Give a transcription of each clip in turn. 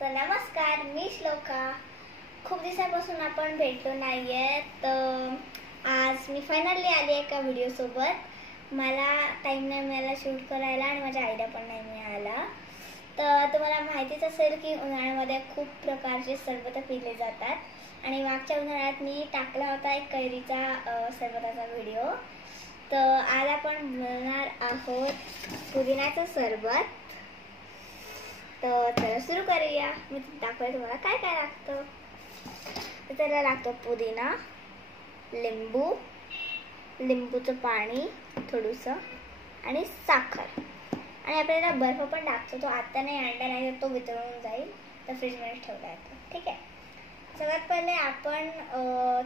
तर नमस्कार, मी श्लोका. खूप दिवसापासून आपण भेटलो नाहीये, तर आज मी फायनली आली एका व्हिडिओ सोबत. मला टाइम नाही मिळाला शूट करायला आणि माझ्या आयडिया पण नाही मिळाला. तर तुम्हाला माहितीच असेल की उन्हाळ्यामध्ये खूप प्रकारचे सरबत पिले जातात आणि मागच्या उन्हाळ्यात मी टाकला होता एक कैरीचा सरबताचा व्हिडिओ. तर आज आपण बनवणार आहोत पुदिन्याचं सरबत. तर चला सुरू करूया. मी दाखवते तुम्हाला काय काय लागतं. तर त्याला लागतं पुदिना, लिंबू, लिंबूचं पाणी थोडंसं आणि साखर. आणि आपल्याला बर्फ पण लागतो. तो आता नाही आणला, नाही तर तो वितळून जाईल. तर फ्रीजमध्ये ठेवला येतो. ठीक आहे. सगळ्यात पहिले आपण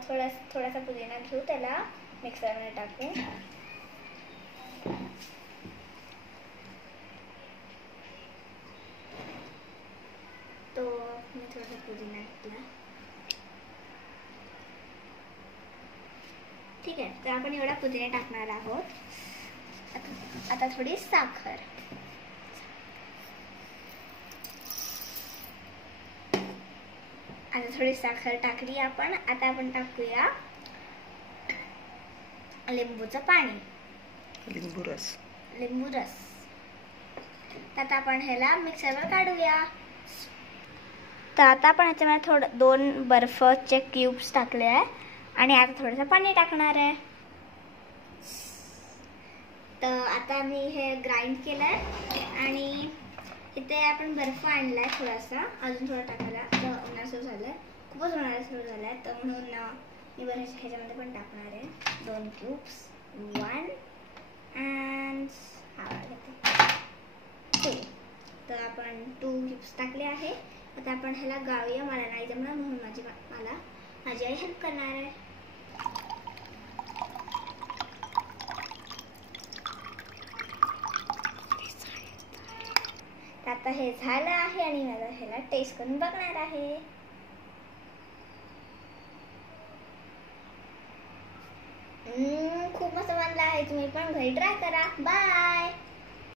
थोडासा पुदिना घेऊ, त्याला मिक्सरमध्ये टाकू. तो मी थोडासा पुदिना घेतला. ठीक आहे. तर आपण एवढा पुदिना टाकणार आहोत. आता थोडी साखर. आता थोडी साखर टाकली आपण. आता आपण टाकूया लिंबूचं पाणी, लिंबू रस. आता आपण ह्याला मिक्सरवर काढूया. तर आता आपण ह्याच्यामध्ये 2 बर्फचे क्यूब्स टाकले आहे आणि आता थोडंसं पाणी टाकणार आहे. तर आता मी हे ग्राइंड केलं आहे आणि इथे आपण बर्फ आणला आहे थोडासा, अजून थोडा टाकायला. तर उन्हाळा सुरू झालं आहे, खूपच उन्हाळा सुरू झाला आहे. तर म्हणून मी बर्फ ह्याच्यामध्ये पण टाकणार आहे 2 क्यूब्स. 1 and 2. तर आपण 2 क्यूब्स टाकले आहे. आता आपण ह्याला गाळूया. मला नाही जमणार म्हणून माझी आई हेल्प करणार आहे. आता हे झालं आहे आणि मला ह्याला टेस्ट करून बघणार आहे. खूप मस्त बनला आहे. तुम्ही पण घरी ट्राय करा. बाय.